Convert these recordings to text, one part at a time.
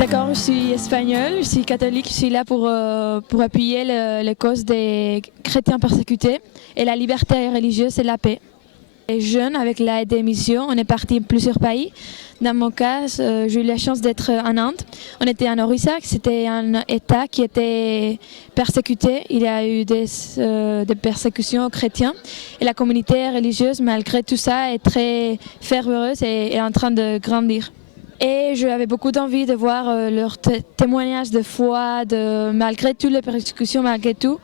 D'accord, je suis espagnole, je suis catholique, je suis là pour appuyer les causes des chrétiens persécutés et la liberté religieuse et la paix. Les jeunes, avec l'aide des missions, on est parti à plusieurs pays. Dans mon cas, j'ai eu la chance d'être en Inde. On était en Orissa, c'était un État qui était persécuté. Il y a eu des persécutions aux chrétiens. Et la communauté religieuse, malgré tout ça, est très ferveureuse et est en train de grandir. Et j'avais beaucoup d'envie de voir leurs témoignages de foi, malgré toutes les persécutions, malgré tout.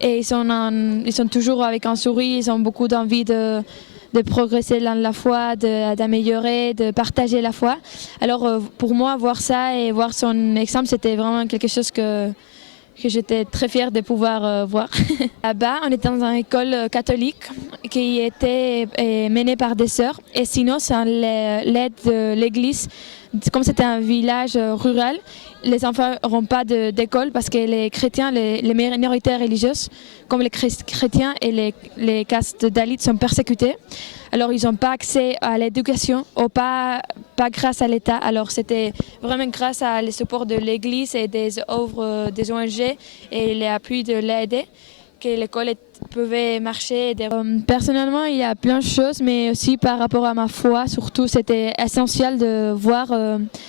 Et ils sont toujours avec un sourire, ils ont beaucoup d'envie de progresser dans la foi, d'améliorer, de partager la foi. Alors pour moi, voir ça et voir son exemple, c'était vraiment quelque chose que j'étais très fière de pouvoir voir. Là-bas, on était dans une école catholique qui était menée par des sœurs. Et sinon, sans l'aide de l'église, comme c'était un village rural, les enfants n'auront pas d'école parce que les chrétiens, les minorités religieuses, comme les chrétiens et les castes dalits sont persécutés. Alors ils n'ont pas accès à l'éducation ou pas grâce à l'État. Alors c'était vraiment grâce à le support de l'Église et des œuvres des ONG et l'appui de l'aide que l'école pouvait marcher. Personnellement, il y a plein de choses, mais aussi par rapport à ma foi, surtout, c'était essentiel de voir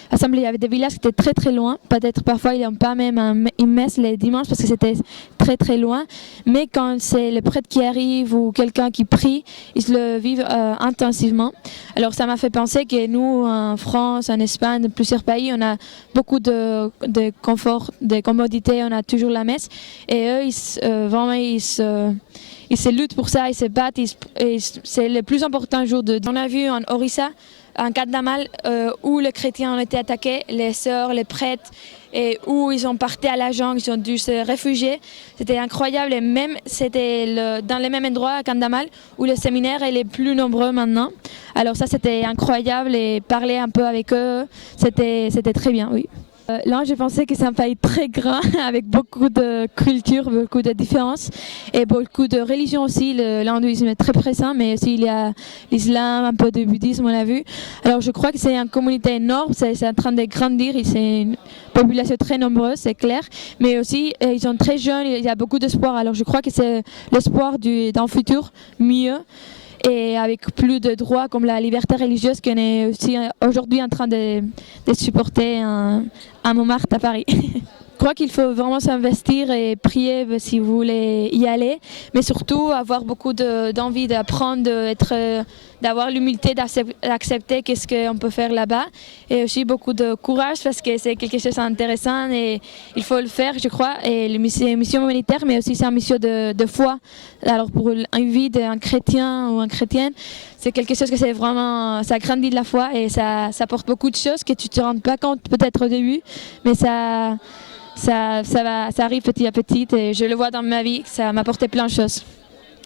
assembler. Il y avait des villages qui étaient très très loin. Peut-être parfois, ils n'ont pas même une messe les dimanches parce que c'était très très loin. Mais quand c'est le prêtre qui arrive ou quelqu'un qui prie, ils le vivent intensivement. Alors ça m'a fait penser que nous, en France, en Espagne, dans plusieurs pays, on a beaucoup de confort, de commodité, on a toujours la messe. Et eux, ils se luttent pour ça, ils se battent. C'est le plus important jour On a vu en Orissa, en Kandamal, où les chrétiens ont été attaqués, les sœurs, les prêtres, et où ils ont parti à la jungle, ils ont dû se réfugier. C'était incroyable. Et même, c'était dans les mêmes endroits à Kandamal où le séminaire est les plus nombreux maintenant. Alors ça, c'était incroyable et parler un peu avec eux, c'était très bien, oui. Là, je pensais que c'est un pays très grand avec beaucoup de cultures, beaucoup de différences et beaucoup de religions aussi. L'hindouisme est très présent, mais aussi il y a l'islam, un peu de bouddhisme, on l'a vu. Alors je crois que c'est une communauté énorme, c'est en train de grandir, c'est une population très nombreuse, c'est clair, mais aussi ils sont très jeunes, il y a beaucoup d'espoir. Alors je crois que c'est l'espoir d'un futur mieux, et avec plus de droits comme la liberté religieuse qu'on est aussi aujourd'hui en train de supporter à Montmartre, à Paris. Je crois qu'il faut vraiment s'investir et prier si vous voulez y aller, mais surtout avoir beaucoup d'envie d'apprendre, d'avoir l'humilité d'accepter qu'est-ce qu'on peut faire là-bas, et aussi beaucoup de courage parce que c'est quelque chose d'intéressant et il faut le faire, je crois. Et c'est une mission humanitaire, mais aussi c'est une mission de foi. Alors pour une vie d'un chrétien ou une chrétienne, c'est quelque chose que c'est vraiment, ça grandit de la foi et ça apporte beaucoup de choses que tu te rends pas compte peut-être au début, mais ça arrive petit à petit et je le vois dans ma vie, ça m'a apporté plein de choses.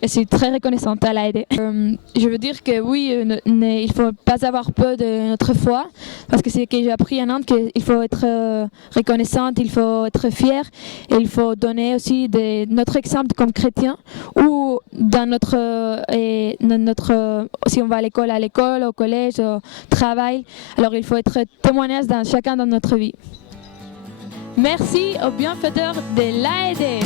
Et je suis très reconnaissante à l'aider. Je veux dire que oui, il ne faut pas avoir peur de notre foi, parce que c'est ce que j'ai appris en Inde, qu'il faut être reconnaissante, il faut être fier, et il faut donner aussi notre exemple comme chrétien, ou dans si on va à l'école, au collège, au travail, alors il faut être témoignage chacun dans notre vie. Merci aux bienfaiteurs de l'AED.